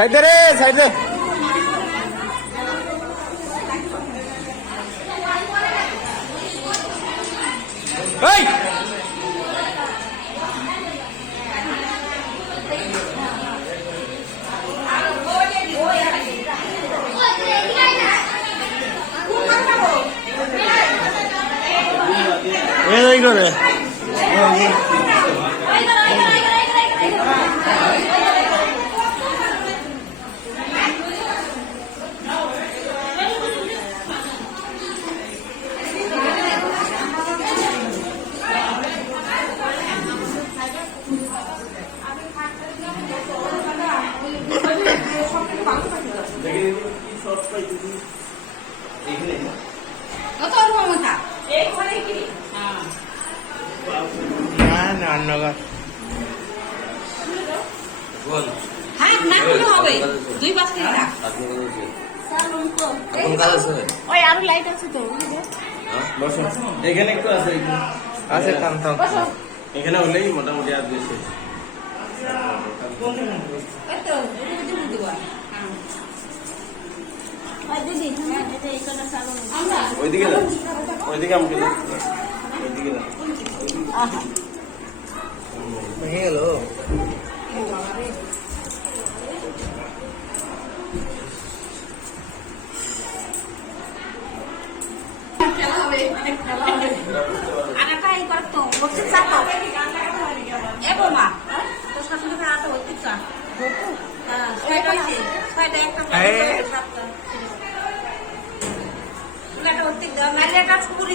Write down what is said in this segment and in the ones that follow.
Side দে রে, side দে। এই এই করে এখানে একটু আছে আছে থাম থাম এখানে হলেই মোটামুটি আর বেশি ওইদিকে ওইদিকে আমাকে ওইদিকে ভেঙে গেল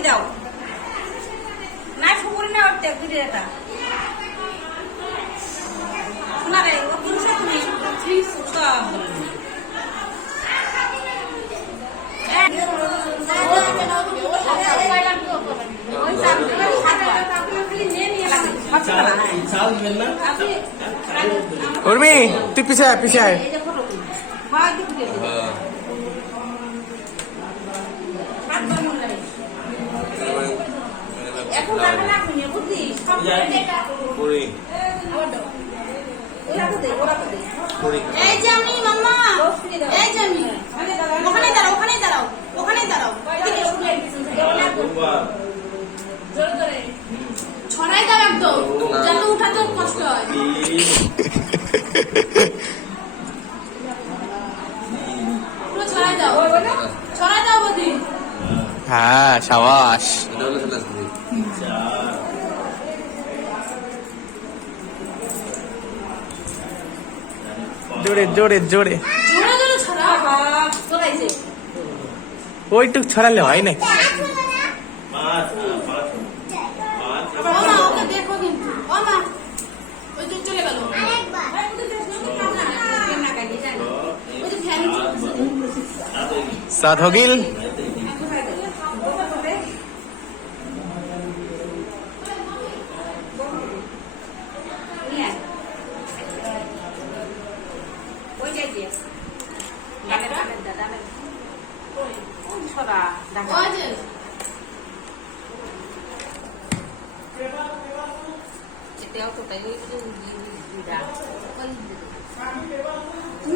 দাও না সুপুরি না ওর তেগুড়ি এটা শোনা রে ও পুরুষ তুমি সব উর্মি তুই পিছিয়ে আয়, পিছিয়ে আয়। এই যে আমি মাম্মা এই যে আমি ওখানে দাঁড়াও ওখানে দাঁড়াও ওখানে দাঁড়াও ছড়াই দাও একদম যাতে উঠাতে কষ্ট হয় পুরো ছড়াই দাও বদি হ্যাঁ সাবাস জোরে জোরে জোরে জোরে ছড়াও ছড়াইছে ওইটুক ছড়ালে হয় না ওকে দেখো কিন্তু ও মা ওই তো চলে গেল साथ हो गिल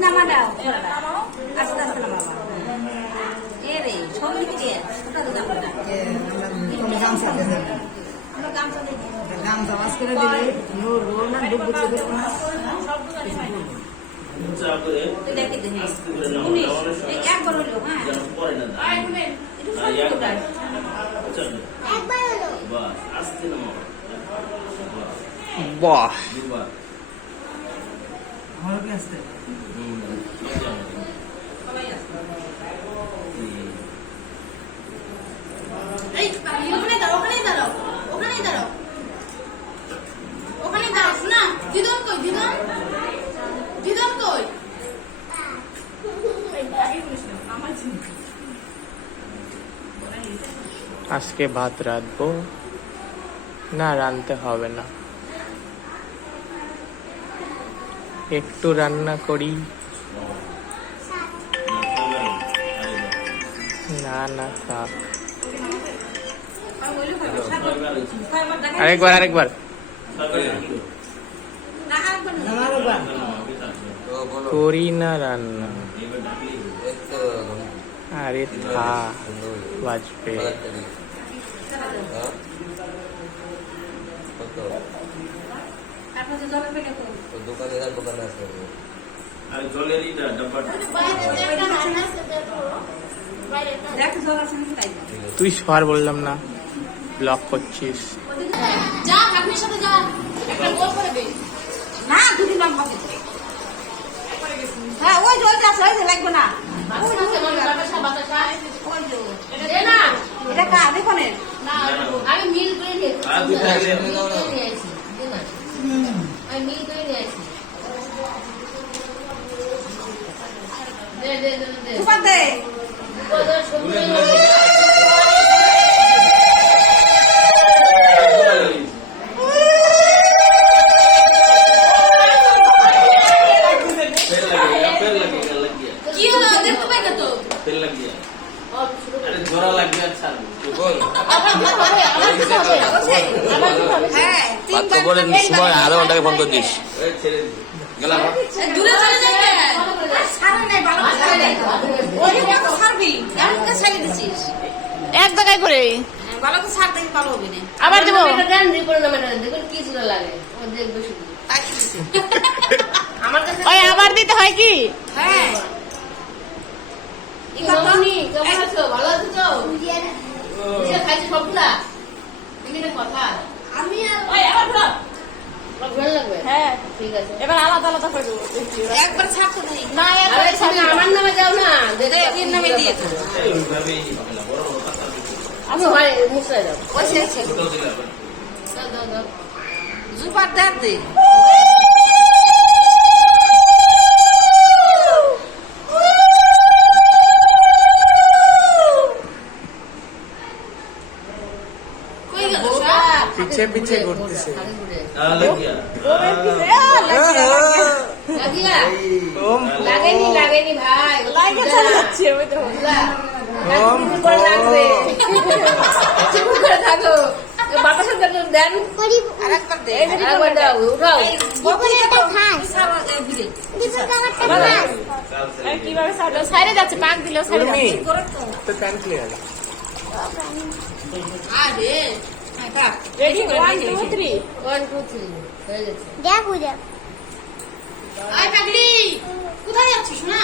নামা দাও আস্তে আস্তে নামা এ রে ছবি দিয়ে ওটা তো দাও না আমরা গামছা দিয়ে গামছা ওয়াশ করে দিলে রোল না ডুব বুঝতে দেবো না চা করে দেখে দেখে উনি এই একবার হলো হ্যাঁ পরে না একটু সরু একবার হলো বাস আস্তে নামা বাহ দুবার আমার কি আসতে এই ওখানে দাঁড়াও ওখানে দাঁড়াও ওখানে দাঁড়াও ওখানে দাঁড়াও শোনা দিদন কই দিদন দিদন কই আজকে ভাত রাঁধবো না, রাঁধতে হবে না, একটু রান্না করি। না না থাক, আরেকবার আরেকবার। বলো করি না রান্না। এবার ডাকলি আরে থা বাজবে। তারপর যে জলের প্যাকেট দোকানে আছে আর জলের ইটা ডাব্বাটা দেখ জল আছে নাকি তাই তুই সর বললাম না, ব্লক করছিস। যা কাকির সাথে যা একটা গোল করে দে না দুটি লম্বা খেতে হ্যাঁ ওই জলটা আছে ওই যে লাগবে না ওই যে বাতাসা বাতাসা ওই যে দে না এটা কা দেখো নে না আমি মিল করে নিয়ে আর দুটো দিলে মিল করে নিয়ে আসি দে না আমি মিল করে নিয়ে আসি দে দে দে দে সুপার দে ওদের সবুজ तेल लगेगा लग गया কি হলো দেখতে পাই না তো तेल लग गया और शुरू कर अरे जोरा लग गया अच्छा বল আবার কি হবে আবার কি হবে আবার কি হবে হ্যাঁ পাত্র করে সময় আধা ঘন্টাকে ফোন করে দিস ए ছেড়ে দে গেলাম দূরে চলে যাবে সারা নাই ভালো ওই তো সারবি এমনটা ছাড়িয়ে দিছিস এক জায়গায় করে ভালো তো সার দেখি ভালো হবে না আবার দেবো এটা দেন রিপোর্ট নামে দেখুন কি সুন্দর লাগে ও দেখবে শুধু তাই দিছি আমার কাছে ওই আবার দিতে হয় কি হ্যাঁ মামনি কেমন আছো ভালো আছো তো যে খাইছো সবগুলা এখানে কথা আমি আর ওই আবার ঘুরো আমার ঘুরে লাগবে হ্যাঁ ঠিক আছে এবার আলাদা আলাদা করে দেবো একবার ছাড়তে দিই না আরে তুমি আমার নামে যাও না এর নামে দিয়ে দাও এই ওইভাবে এই পাকলা বড় বড় পাতা আমি হয় মুছাই দাও ওই সেই ছোট দিলা দাও দাও দাও সুপার দাঁত দে কই গেল সব পিছে পিছে ঘুরতেছে। हां लग गया লাগিয়া ওম লাগেনি লাগেনি ভাই লাগে চলে যাচ্ছে ওই তো ওম করে লাগবে চুপ করে থাকো বাতাসের জন্য দেন আরেকবার দে আরেকবার দাও উঠাও বকুলটা খাস সারা ভিড়ে काल से কিভাবে সাইডে সাইডে যাচ্ছে পাক দিলেও সাইডে তুমি যাচ্ছে করে তো তো প্যান ক্লিয়ার। আরে হ্যাঁ কাট রেডি 1 2 3 1 2 3 হয়ে গেছে আই পাগলি কোথায় যাচ্ছিস না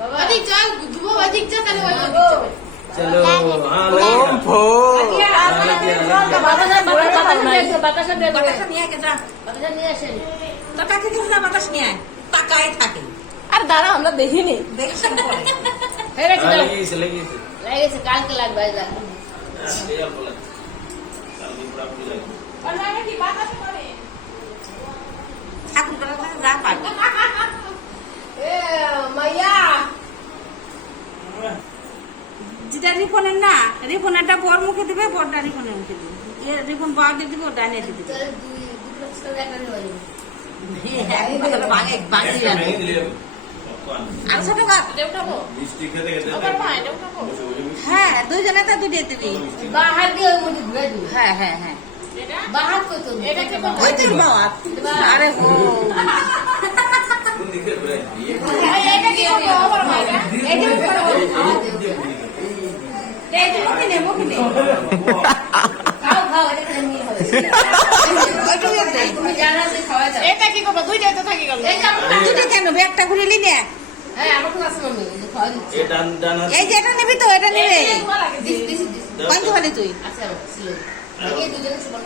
বাবা ওদিক যা দুবো ওদিক যা তাহলে ওই चलो हां लग ওম गया ভো বাতাসা দিয়ে বাতাসা নিয়ে আগে যা বাতাসা নিয়ে আসেন তো কাকে কিছু না বাতাস নিয়ে আয় তাকায় থাকে আর দাঁড়া আমরা দেখিনি দেখছ পরে হয়ে গেছে দাও लगी थी লেগেছে কালকে লাগবে যা ये बोला काल भी पूरा पूरा আর লাগে কি বাতাস করে ঠাকুর করে যা পারবে এ মাইয়া যেটা রিফনের না রিফনেরটা বর মুখে দিবে বরটা রিফনের মুখে দিবে এ রিফন বাগে দিবে ওটা নিয়ে দিবে তাহলে দুই দুটো একটা নিয়ে যাবে ভাঙে ভাঙে नहीं दिले कौन আর ছোট কাপ উঠাবো मिस्टी खेते खेते আবার মা এটা উঠাবো হ্যাঁ দুইজনে তো দুটো দিবি বাহার দিয়ে ওই মধ্যে ঘুরে দিবি হ্যাঁ হ্যাঁ হ্যাঁ এটা বাহার কই তো এটা কি করবো? ওই তোর বাবা আরে হো कौन दिखे रे ये এটা কি করবো আবার মা এটা এটা কি করবো এই যে মুখে নে খাও খাও এটা করে নিয়ে হবে ওইটা দে তুমি জানো যে খাওয়া যাবে এটা কি করবো দুইটাই তো থাকি গেল এই যে আমার দুটো কেন ব্যাগটা ঘুরিলি নে হ্যাঁ আমার তো আছে মাম্মি এই যে খাওয়া দিচ্ছি ये डान डान এই যে এটা নিবি তো এটা নিবি দিস দিস দিস কত খালি তুই আচ্ছা ছিল আগে দুজনে সমান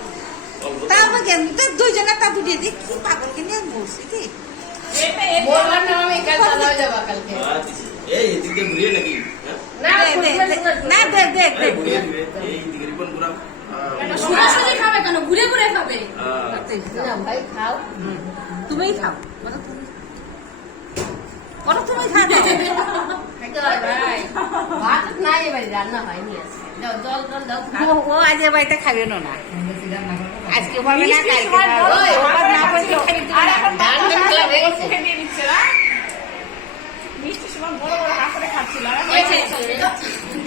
তারপর কেন তো দুইজনে তা দুটো দি কি পাগল কিনে বসে কি বললাম না আমি কাল চালা হয়ে যাবা কালকে ए ये दिखे बुढ़िया लगी না না দেখ দেখ ए बुढ़िया दिखे ये दिखे रिबन पूरा সোজাসুজি খাবে কেন ঘুরে ঘুরে খাবে हां না ভাই খাও তুমিই খাও বলো তুমি খাও খাইতে হয় ভাই ভাত নাই এবারে রান্না হয়নি আজকে দাও জল জল দাও খাও ও আজ এ বাড়িতে খাবে না আজকে হবে না কালকে ওই, আবার না করে খাবি তুই না। ধান খেলা হয়ে গেছে মুখে দিয়ে দিচ্ছে না মিষ্টি সময় বড় বড় হাত করে খাচ্ছিল আর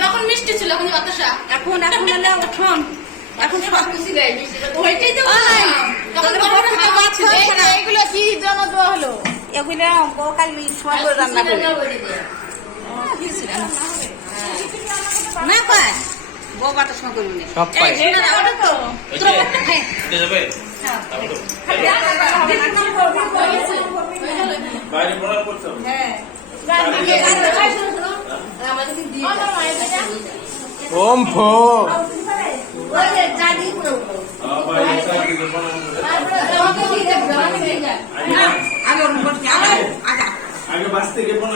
তখন মিষ্টি ছিল এখন বাতাসা এখন হলে উঠুন এখন সব খুশি গাই মিষ্টি ওইটাই তো তখন বড় বড় হাত ছিল এইগুলো কি জন্য দেওয়া হলো এগুলো বউ কালি সময় করে রান্না করে না পায় বউ বাটার সময় করবি না সব পায় ওটা তো এই যে, দিয়ে যাবে? বাইরে পড়া করতে হবে। ওম ভো বাইরে সাইড দিয়ে আগে বাস থেকে পড়া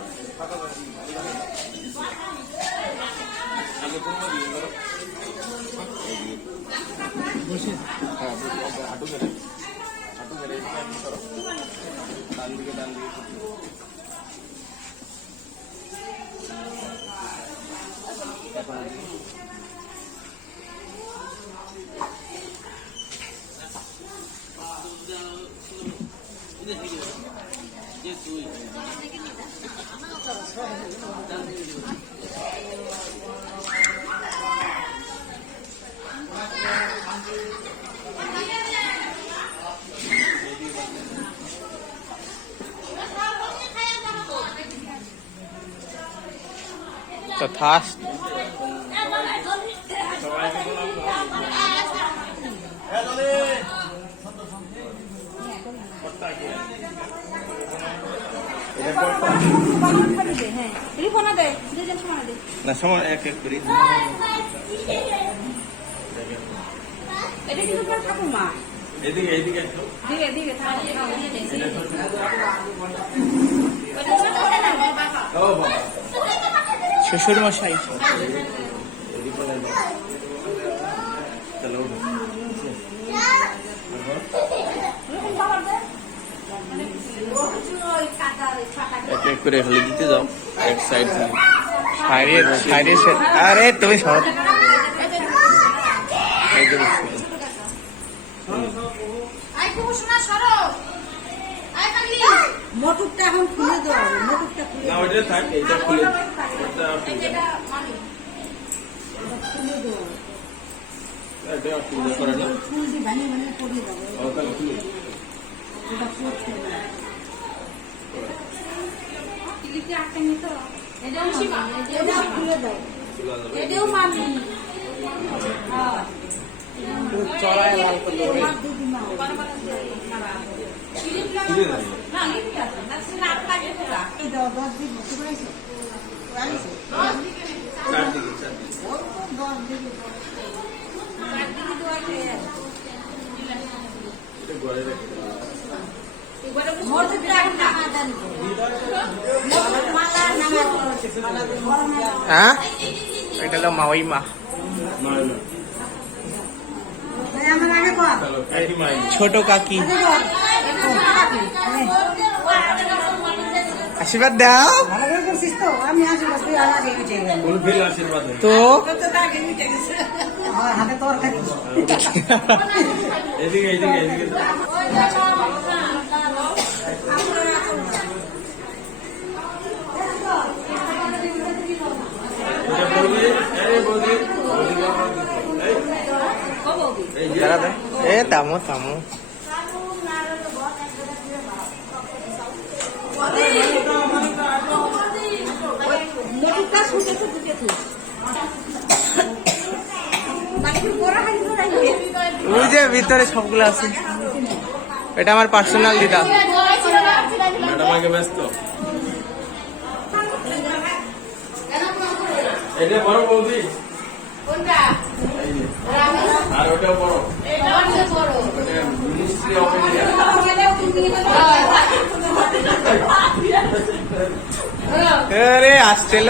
তথাস্ত না সময় এক এক করে এটা কিন্তু ঠাকুমা এদিকে এদিকে একটু দিবে দিবে ও বাবা শ্বশুর মশাই চলো এক এক করে খালি দিতে যাও এক সাইড থেকে সাইডে আরে তুমি সর মোটরটা এখন খুলে দেওয়া হবে মোটরটা খুলে না ওইটা থাক এটা খুলে এটা খুলে এটা খুলে করে না ফুল দিয়ে বানিয়ে বানিয়ে পরিয়ে দেবো ও তাহলে খুলে ওটা পুরো খুলে দেবো কিলিতে আটকে নিত এটাও খুলে দাও এটাও মামি চড়ায় লাল করলে খুলে দাও চারদিকে এটা ঘরে রেখে দাও হ্যাঁ এটা হলো মাওই মা মারলো চলো একই মাইল ছোট কাকি আশীর্বাদ দাও আমি আসবো তুই আমাকে উঠে গেল ফুল ফিল আশীর্বাদ দেন। তো হাতে তোর খাচ্ছি এদিকে এদিকে এদিকে এটা বৌদি এই বৌদি এই যে দাঁড়া দে এ তামো তামো মোটরটা শুতে তো দুটো তুই মানে কি বড় হাই ধরে ওই যে ভিতরে সবগুলো আছে এটা আমার পার্সোনাল দিদা ম্যাডাম আগে ব্যস্ত এটা বড় বৌদি এই যে। আর ওটাও বড় ওটা মিনিস্ট্রি অফ ইন্ডিয়া আরে আসছিল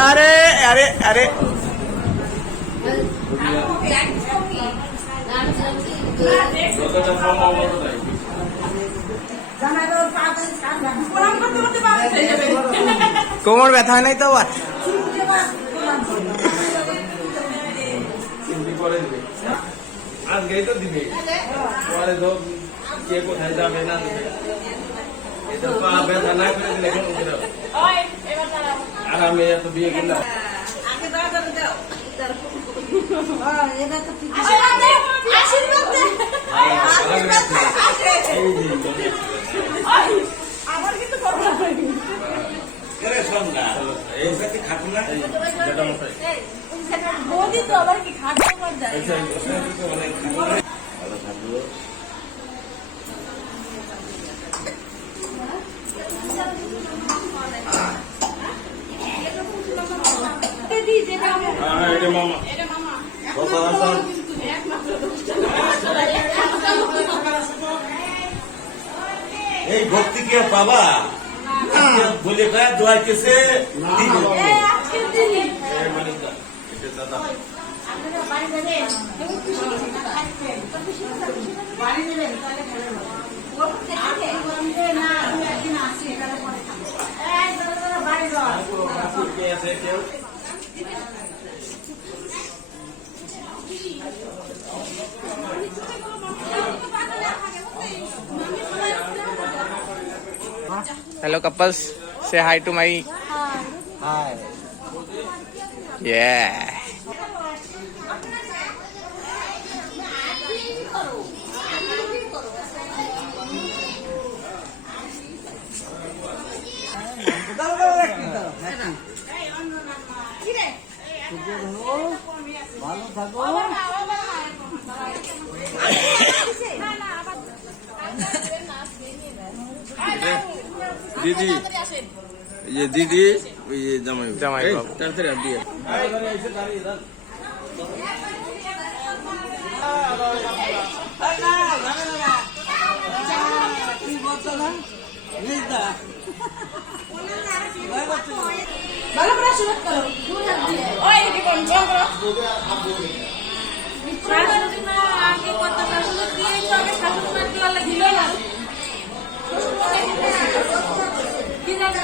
আরে আরে আরে যতটা সম্ভব ততটাই প্রণাম করতে করতে বাবা হয়ে যাবে কোমর ব্যথা হয় নাই তো আবার চিন্তি করে দিবে আজকেই তো দিবে পরে তো কে কোথায় যাবে না দিবে এটা পা ব্যথা না করে দিলে কেমন করে হবে? ওই এবার দাঁড়াও আর আমি এত বিয়ে করলাম আগে দাও দাও দাও এটা তো ঠিক আশীর্বাদ দে আশীর্বাদ দে আলাদা রাখতে হবে। আমার কিন্তু করোনা হয়নি। বৌদি তো আবার কি খাদ্য যায়। এই ভক্তি কে পাবা বলে দোয়া কেসে Hello couples, say hi to my. Hi. Yeah. दीदी ये दीदी ये जमाई জামাই বাবু। ताड़ाताड़ी आप दिए ভালো করে শুরু করো। ওই জীবন জল করো। কি জানো